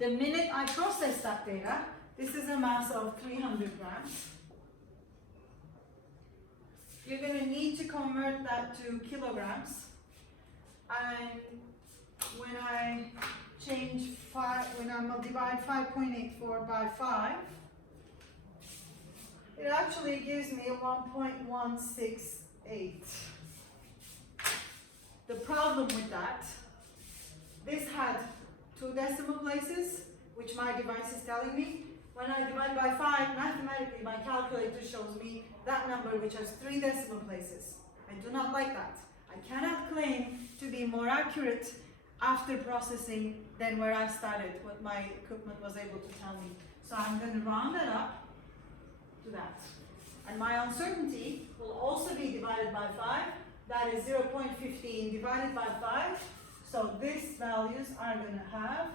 The minute I process that data, this is a mass of 300 grams. You're going to need to convert that to kilograms. And when I divide 5.84 by 5, it actually gives me 1.168. The problem with that, this had 2 decimal places, which my device is telling me. When I divide by 5, mathematically my calculator shows me that number which has 3 decimal places. I do not like that. I cannot claim to be more accurate after processing than where I started, what my equipment was able to tell me. So I'm going to round that up to that. And my uncertainty will also be divided by 5. That is 0.15 divided by 5. So these values are going to have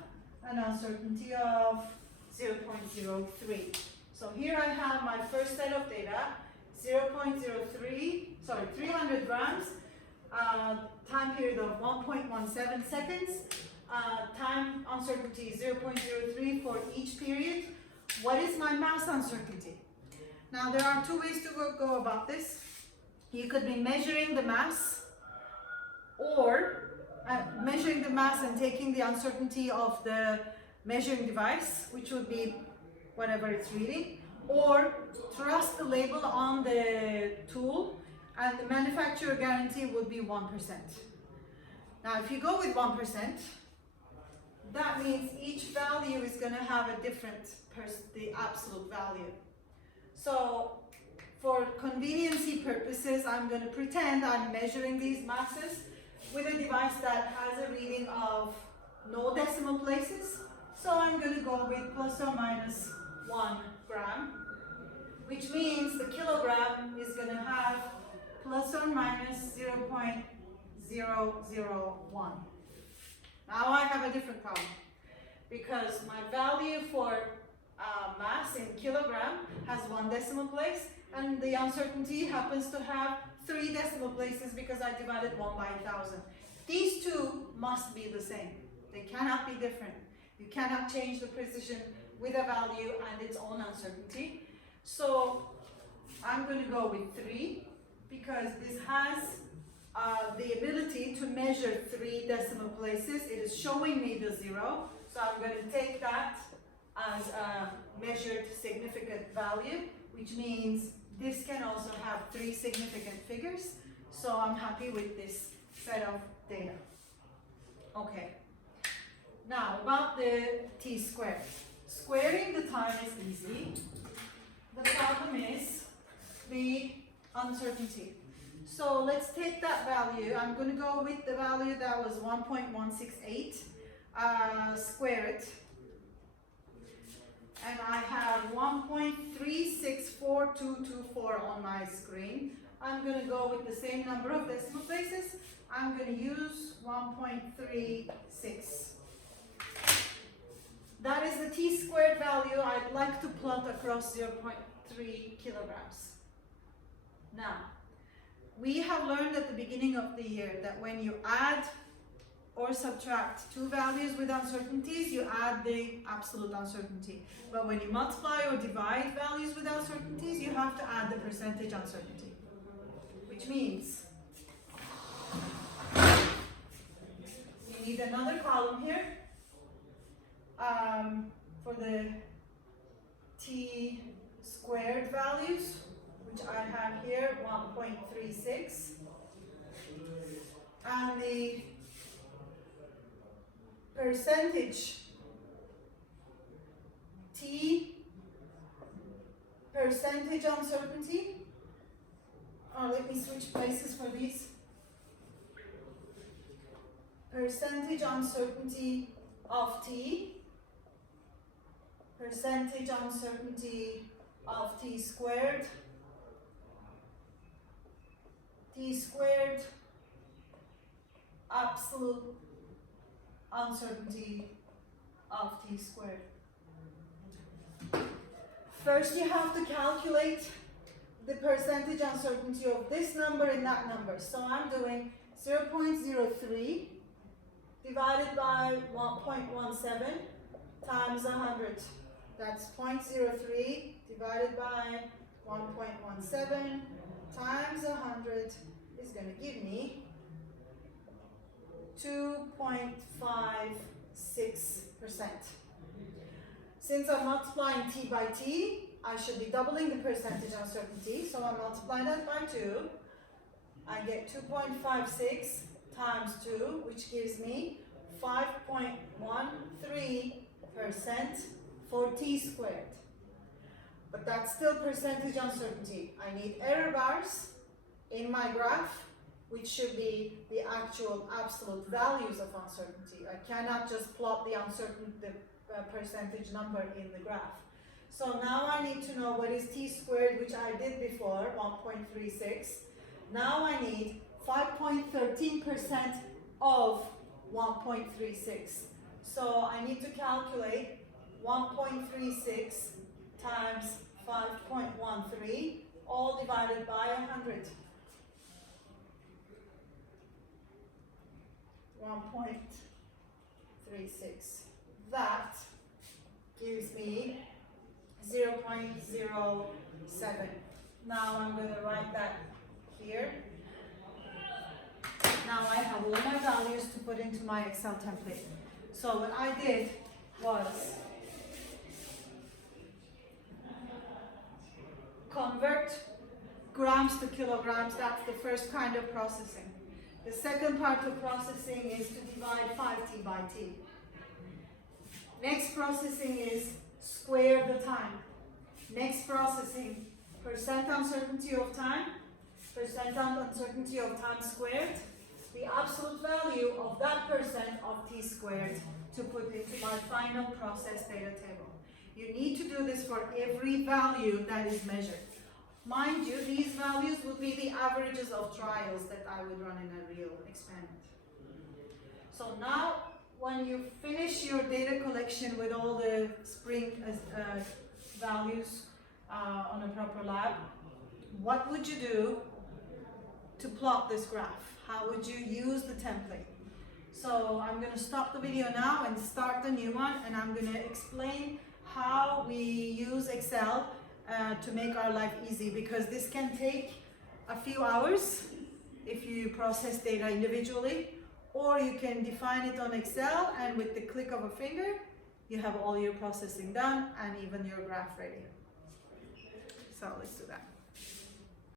an uncertainty of 0.03. So here I have my first set of data, 300 grams, time period of 1.17 seconds, time uncertainty 0.03 for each period. What is my mass uncertainty? Now there are 2 ways to go about this. You could be measuring the mass, or measuring the mass and taking the uncertainty of the measuring device, which would be whatever it's reading, or trust the label on the tool, and the manufacturer guarantee would be 1%. Now if you go with 1%, that means each value is going to have a different the absolute value. So for conveniency purposes, I'm going to pretend I'm measuring these masses with a device that has a reading of no decimal places. So I'm going to go with plus or minus 1 gram, which means the kilogram is going to have plus or minus 0.001. Now I have a different problem, because my value for mass in kilogram has 1 decimal place, and the uncertainty happens to have 3 decimal places because I divided 1 by 1,000. These 2 must be the same. They cannot be different. You cannot change the precision with a value and its own uncertainty. So I'm going to go with 3, because this has the ability to measure 3 decimal places. It is showing me the 0, so I'm going to take that as a measured significant value, which means this can also have 3 significant figures. So I'm happy with this set of data. Okay. Now about the t-squared. Squaring the time is easy. The problem is the uncertainty. So let's take that value. I'm going to go with the value that was 1.168, square it. And I have 1.364224 on my screen. I'm going to go with the same number of decimal places. I'm going to use 1.36. That is the t-squared value I'd like to plot across 0.3 kilograms. Now, we have learned at the beginning of the year that when you add or subtract 2 values with uncertainties, you add the absolute uncertainty. But when you multiply or divide values with uncertainties, you have to add the percentage uncertainty. Which means you need another column here for the t-squared values, which I have here, 1.36. And the percentage percentage uncertainty, or let me switch places for these. Percentage uncertainty of t, percentage uncertainty of t squared, absolute uncertainty of t squared. First you have to calculate the percentage uncertainty of this number and that number. So I'm doing 0.03 divided by 1.17 times 100. That's 0.03 divided by 1.17 times 100 is going to give me 2.56%. Since I'm multiplying t by t, I should be doubling the percentage uncertainty, so I multiply that by 2. I get 2.56 times 2, which gives me 5.13% for t squared. But that's still percentage uncertainty. I need error bars in my graph, which should be the actual absolute values of uncertainty. I cannot just plot the percentage number in the graph. So now I need to know what is t squared, which I did before, 1.36. Now I need 5.13% of 1.36. So I need to calculate 1.36 times 5.13, all divided by 100. 1.36. That gives me 0.07. Now I'm going to write that here. Now I have all my values to put into my Excel template. So what I did was convert grams to kilograms. That's the first kind of processing. The second part of processing is to divide 5t by t. Next processing is square the time. Next processing, percent uncertainty of time, percent uncertainty of time squared, the absolute value of that percent of t squared to put into my final process data table. You need to do this for every value that is measured. Mind you, these values will be the averages of trials that I would run in a real experiment. So now, when you finish your data collection with all the spring values on a proper lab, what would you do to plot this graph? How would you use the template? So I'm going to stop the video now and start the new one, and I'm going to explain how we use Excel to make our life easy, because this can take a few hours if you process data individually, or you can define it on Excel and with the click of a finger you have all your processing done and even your graph ready. So let's do that.